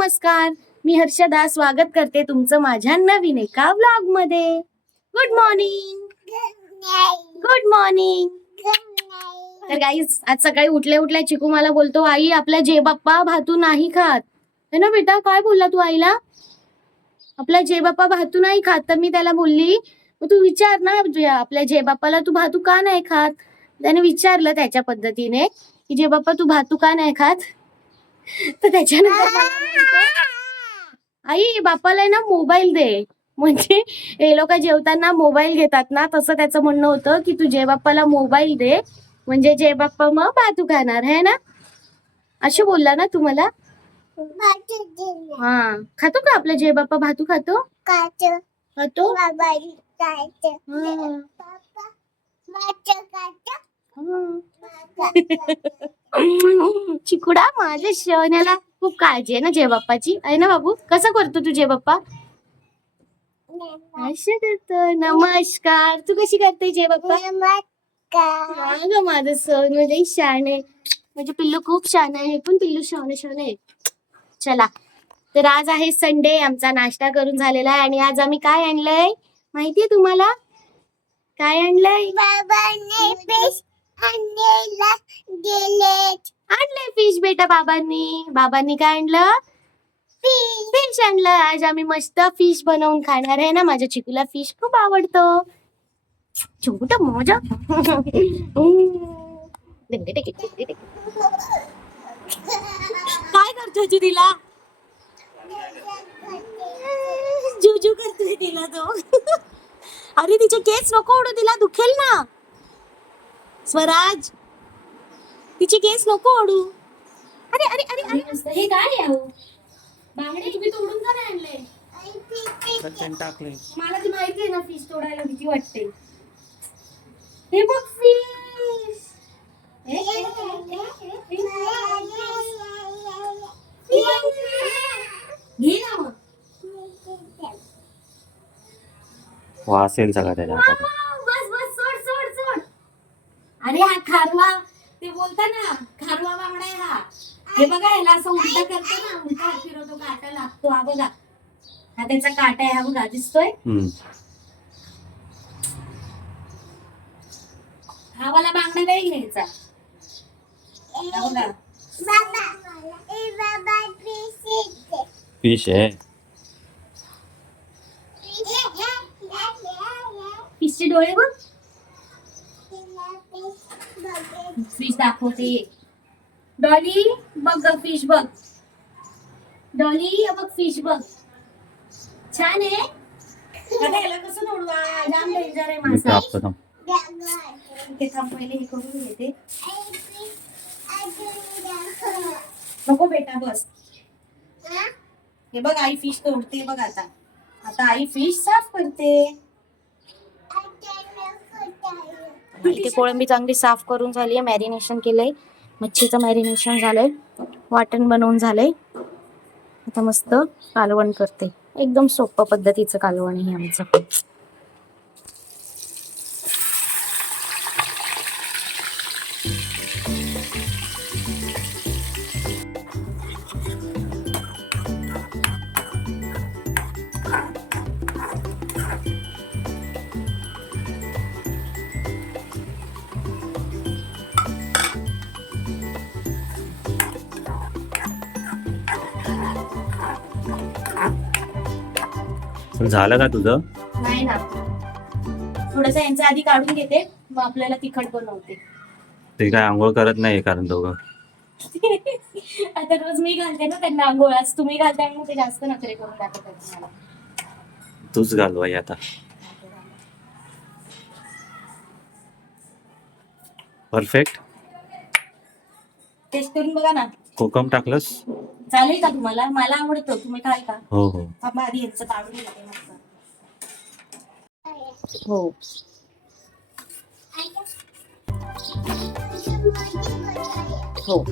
नमस्कार, मी हर्षदा स्वागत करते तुमचं माझ्या नवीन एका व्लॉग मध्ये. Good morning. Good morning. तर गाईज, आज सकाळी उठल्या चिकू मला बोलतो, आई आपला जे बाप्पा भातू नाही खात. है ना बेटा, काय बोलला तू आईला? आपला जे बाप्पा भातू नाही खात. तर मी त्याला बोलली, तू विचार ना आपल्या जे बाप्पाला तू भातू का नाही खात. त्याने विचारलं त्याच्या पद्धतीने की जे बाप्पा तू भातू का नाही खात. तर त्याच्यानंतर मला बोलतो, आई बाप्पाला ना मोबाईल दे. म्हणजे हे लोक जेवताना मोबाईल घेतात ना, तसं त्याचं म्हणणं होतं की तू जे बाप्पाला मोबाईल दे, म्हणजे जे बाप्पा मग भातू खाणार आहे ना. अशी बोलला ना तू मला. हा, खातो का आपला जे बाप्पा भातू खातो? खातो. चिकुडा, माझ्या शहण्याला खूप काळजी आहे ना जय बाप्पाची, आहे ना बाबू? कसं करतो तू जय बाप्पा? असं करतो. नमस्कार. तू कशी करते जय बाप्पा? हा ग, माझं सण म्हणजे शान आहे. म्हणजे पिल्लू खूप छान आहे, पण पिल्लू शान आहे. चला, तर आज आहे संडे. आमचा नाश्ता करून झालेला आहे आणि आज आम्ही काय आणलंय माहितीये तुम्हाला? काय आणलंय? आणलंय फिश बेटा बाबांनी काय आणलं? फिश आणलं. आज आम्ही मस्त फिश बनवून खाणार आहे ना. माझ्या चिकूला फिश खूप आवडतं. छोटा मजा. काय करतोय तू तिला? जुजू करतोय तिला तो. अरे तिचे केस नको ओढू, तिला दुखेल ना. स्वराज, तिचे केस नको ओढू. अरे अरे अरे अरे, हे काय आहे? बांगडे तुम्ही तोडून का नाही आणले? मला ती माहिती आहे ना, फिश तोडायला भीती वाटते. हे बघ फिश. घे ना मग. वासेल सगळं त्याच्या हातात. बस सोड. अरे हा खारवा, ते बोलता ना खारवा बांगडा आहे हा. हे बघा, याला असं उलटा करतो ना, उलटा फिरवतो, काटा लागतो. हा बघा, हा त्याचा काटा आहे. हा बघा, दिसतोय. हा वाला बांगडा नाही घ्यायचा. हा बघा, फिश आहे. फिशचे डोळे बघ. फिश दाखवते. डॉली बघ, फिश बघ. डॉली बघ, फिश बघ. छान आहे. याला कसं नोडवा, जाम डेंजर आहे मासा. ते थांब, पहिले हे करून घेते. नको बेटा, बस. हे बघ, आई फिश तोडते बघ. आता आई फिश साफ करते. इथे कोळंबी चांगली साफ करून झाली आहे. मॅरिनेशन केलंय, मच्छीचं मॅरिनेशन झालंय, वाटण बनवून झालंय. आता मस्त कालवण करते. एकदम सोप्या पद्धतीचं कालवण आहे आमचं. झालं का तुझं? नाही ना, थोडस यांचं आधी काढून घेते, मग आपल्याला तिखट बनवते. ते काय आंघोळ करत नाही कारण दोघं. आता रोज मी घालते ना त्यांना आंघोळ, आज तुम्ही घालताय म्हणून ते जास्त नखरे करून दाखवतात मला. तूच घालवाय आता. परफेक्ट. टेस्ट करून बघा ना. कोकम टाकलंस? चालेल का तुम्हाला? मला आवडतो, तुम्ही काय का? हो. थांबा, आधी यांचं काढून घेते मस्त. हो, हो.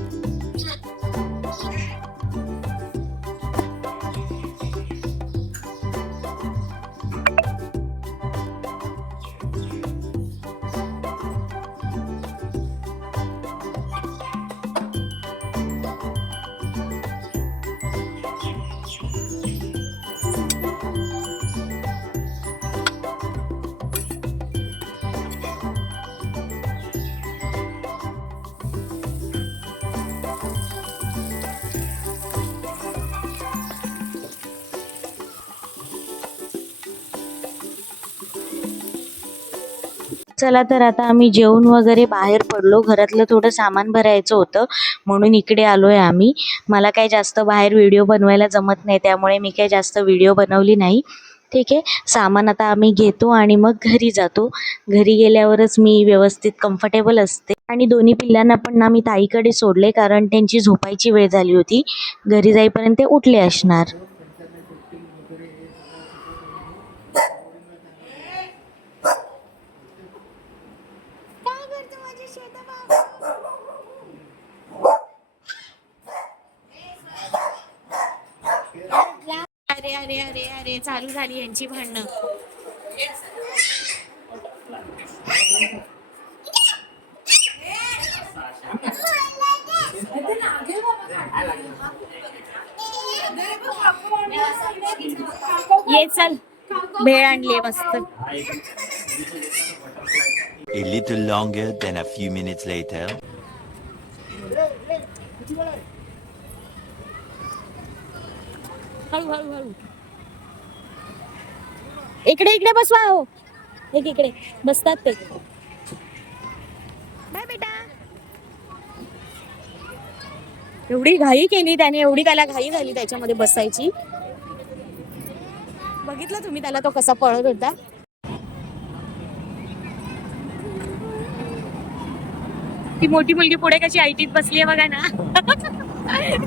चला तर आता आम्ही जेवून वगैरे बाहेर पडलो. घरातलं थोडं सामान भरायचं होतं म्हणून इकडे आलोय आम्ही. मला काही जास्त बाहेर व्हिडिओ बनवायला जमत नाही, त्यामुळे मी काही जास्त व्हिडिओ बनवली नाही. ठीक आहे, सामान आता आम्ही घेतो आणि मग घरी जातो. घरी गेल्यावरच मी व्यवस्थित कम्फर्टेबल असते. आणि दोन्ही पिल्लांना पण ना मी ताईकडे सोडले, कारण त्यांची झोपायची वेळ झाली होती. घरी जाईपर्यंत ते उठले असणार. अरे अरे अरे अरे चालू झाली यांची भांडणं. ये चल, भेळ आणली मस्त. A little longer than a few minutes later. हळू हळू हळू. इकडे इकडे बसवा हो. एक इकडे बसतात ते. बाय बेटा. एवढी घाई केली त्याने, एवढी त्याला घाई झाली त्याच्यामध्ये बसायची. बघितलं तुम्ही त्याला, तो कसा पळत होता. ती मोठी मुलगी पुढे कशी ऐटीत बसली आहे बघा ना.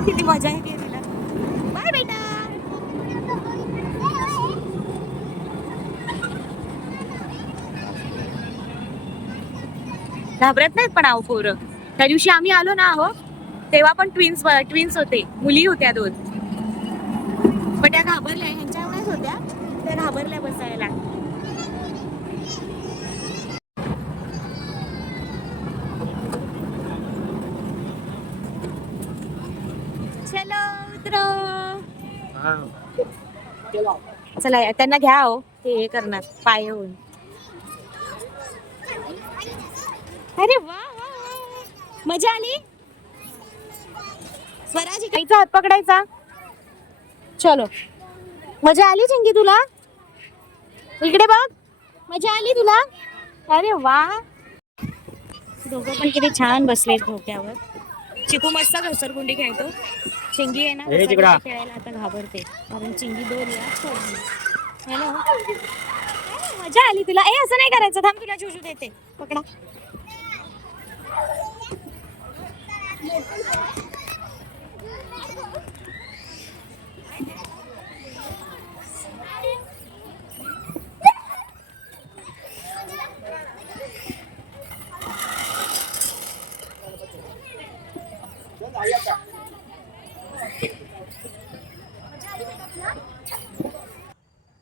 किती मजा येते तिला. बाय बेटा. घाबरत नाहीत पण आहो पोरं. त्या दिवशी आम्ही आलो ना आहो, तेव्हा पण ट्विन्स होते, मुली होत्या 2. पण त्या घाबरल्या, ह्यांच्या एवढ्याच होत्या, त्या घाबरल्या बसायला. चलो उतरो. चला त्यांना घ्या हो, ते हे करणार पाय होऊन. अरे वा वा वा, मजा आली. स्वराज इकडे हात पकडायचा. चलो, मजा आली चिंकी तुला. इकडे बघ, मजा आली तुला. अरे वा, दोघं पण किती छान बसले धोक्यावर. चिकू मस्त घसरगुंडी खेळतो. चिंगी आहे ना खेळायला आता घाबरते, कारण चिंगी 2 वेळा सोडली. हॅलो, मजा आली तुला. ए असं नाही करायचं, थांब तुला चुचू देते, पकडा.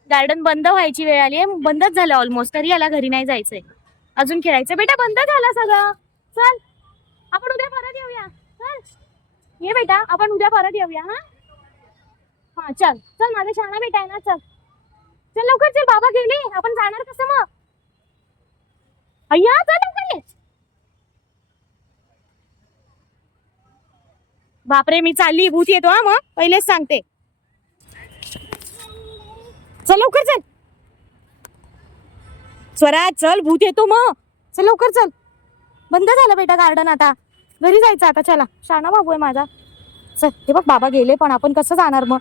गार्डन बंद व्हायची वेळ आली आहे, बंदच झालं ऑलमोस्ट. तरी याला घरी नाही जायचंय, अजून खेळायचं. बेटा बंद झालं सगळं. चल आपण उद्या परत येऊया. चल ये बेटा, आपण उद्या परत येऊया. हा हा चल चल, माझा शहाणा बेटा आहे ना. चल चल लवकर, चल बाबा गेले, आपण जाणार कसं मग. अय्या चल लवकर ये. बापरे, मी चालली, भूत येतो हा. मग पहिलेच सांगते. चल लवकर चल. स्वराज चल, भूत येतो मग. चल लवकर चल. बंद झालं बेटा गार्डन, आता घरी जायचं. आता चला, शाना बाबू आहे माझा. चल, ते बघ बाबा गेले, पण आपण कसं जाणार मग.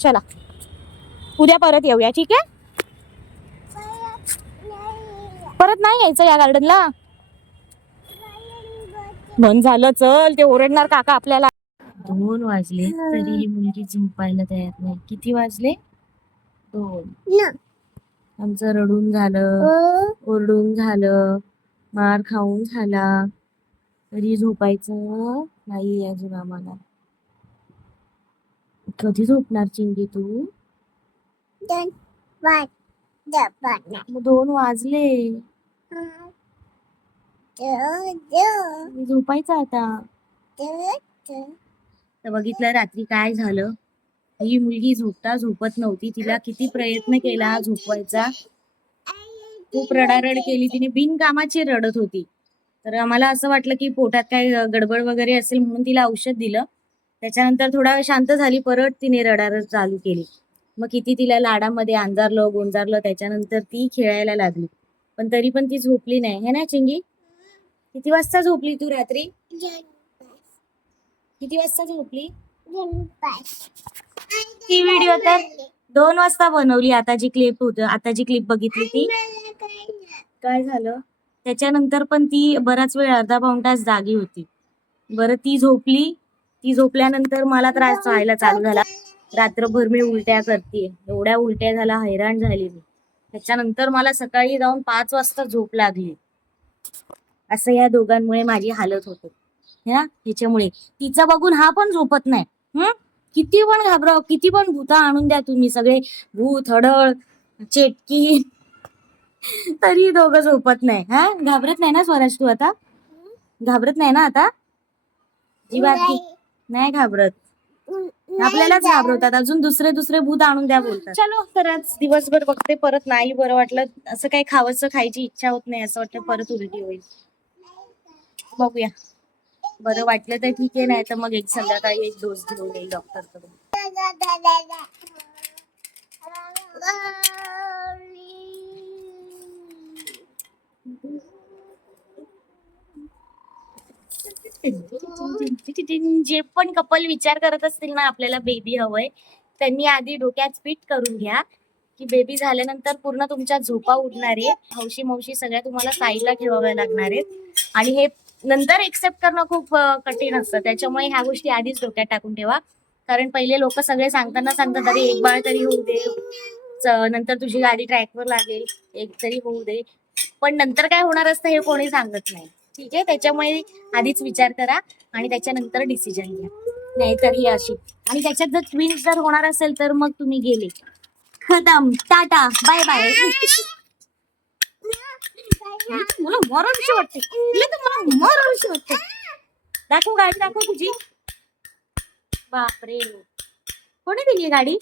चला उद्या परत येऊया, ठीक आहे. परत नाही यायचं या गार्डनला. बंद झालं, चल, ते ओरडणार काका आपल्याला. 2 वाजले तरी ही मुलगी झोपायला तयार नाही. किती वाजले? 2. आमचं रडून झालं, ओरडून झालं, मार खाऊन झाला, तरी झोपायचं नाही अजून आम्हाला. कधी झोपणार चिंगी तू? 2 वाजले, झोपायचं आता. तर बघितलं रात्री काय झालं. ही मुलगी झोपता झोपत नव्हती. तिला किती प्रयत्न केला झोपवायचा, खूप रडारड केली तिने, बिनकामाची रडत होती. तर आम्हाला असं वाटलं की पोटात काय गडबड वगैरे असेल, म्हणून तिला औषध दिलं. त्याच्यानंतर थोडा वेळ शांत झाली, परत तिने रडारड चालू केली. मग किती तिला लाडामध्ये अंजारलं गोंजारलं, त्याच्यानंतर ती खेळायला लागली. पण तरी पण ती झोपली नाही है ना चिंगी? किती वाजता झोपली तू रात्री? किती वाजता झोपली? ती व्हिडिओ तर 2 वाजता बनवली. आता जी क्लिप बघितली ती. काय झालं? त्याच्यानंतर पण ती बराच वेळ अर्धा पाऊण तास जागी होती. बरं ती झोपली. ती झोपल्यानंतर मला त्रास व्हायला चालू झाला. रात्रभर मी उलट्या करते. एवढ्या उलट्या झाला, हैराण झाली मी. त्याच्यानंतर मला सकाळी जाऊन 5 वाजता झोप लागली. असं या दोघांमुळे माझी हालत होते ना. ह्याच्यामुळे तिचं बघून हा पण झोपत नाही. किती पण घाबराव, किती पण भूता आणून द्या तुम्ही, सगळे भूत, हडळ, चेटकी, तरी दोघं झोपत नाही. हा, घाबरत नाही ना स्वराज तू आता? घाबरत नाही ना आता? जीवात नाही घाबरत. आपल्यालाच घाबरवतात, अजून दुसरे भूत आणून द्या बोलतात. चलो, तर आज दिवसभर बघते, परत नाही बरं वाटलं. असं काही खायची इच्छा होत नाही. असं वाटतं परत उलटी होईल. बघूया, बरं वाटलं तर ठीक आहे, नाही तर मग संध्याकाळी एक डोस घेऊन येईल डॉक्टरकडून. जे पण कपल विचार करत असतील ना आपल्याला बेबी हवंय, त्यांनी आधी डोक्यात फिट करून घ्या की बेबी झाल्यानंतर पूर्ण तुमच्या झोपा उडणार आहे. हौशी मौशी सगळ्या तुम्हाला साईडला ठेवाव्या लागणार आहेत. आणि हे नंतर एक्सेप्ट करणं खूप कठीण असतं. त्याच्यामुळे ह्या गोष्टी आधीच डोक्यात टाकून ठेवा. कारण पहिले लोक सगळे सांगतात तरी एक बाळ तरी होऊ दे, नंतर तुझी गाडी ट्रॅकवर लागेल, एक तरी होऊ दे. पण नंतर काय होणार असतं हे कोणी सांगत नाही. ठीक आहे, त्याच्यामुळे आधीच विचार करा आणि त्याच्यानंतर डिसिजन घ्या. नाहीतर ही अशी, आणि त्याच्यात जर ट्विन्स जर होणार असेल तर मग तुम्ही गेले, खतम, टाटा, बाय बाय. मला मराठीशी वाटते, मराठीशी वाटते. दाखव गाडी, दाखव तुझी. बापरे, कोणी दिली गाडी?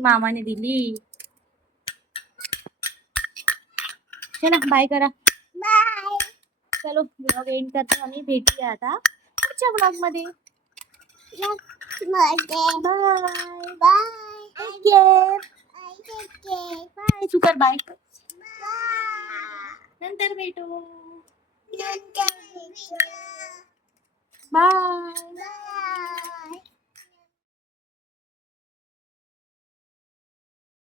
मामाने दिली. चला बाय करा. चलो, ब्लॉग एंड करतो आम्ही. भेटूया आता पुढच्या ब्लॉग मध्ये. Bye bye. तू कर बाय. नंतर भेटू. बाय.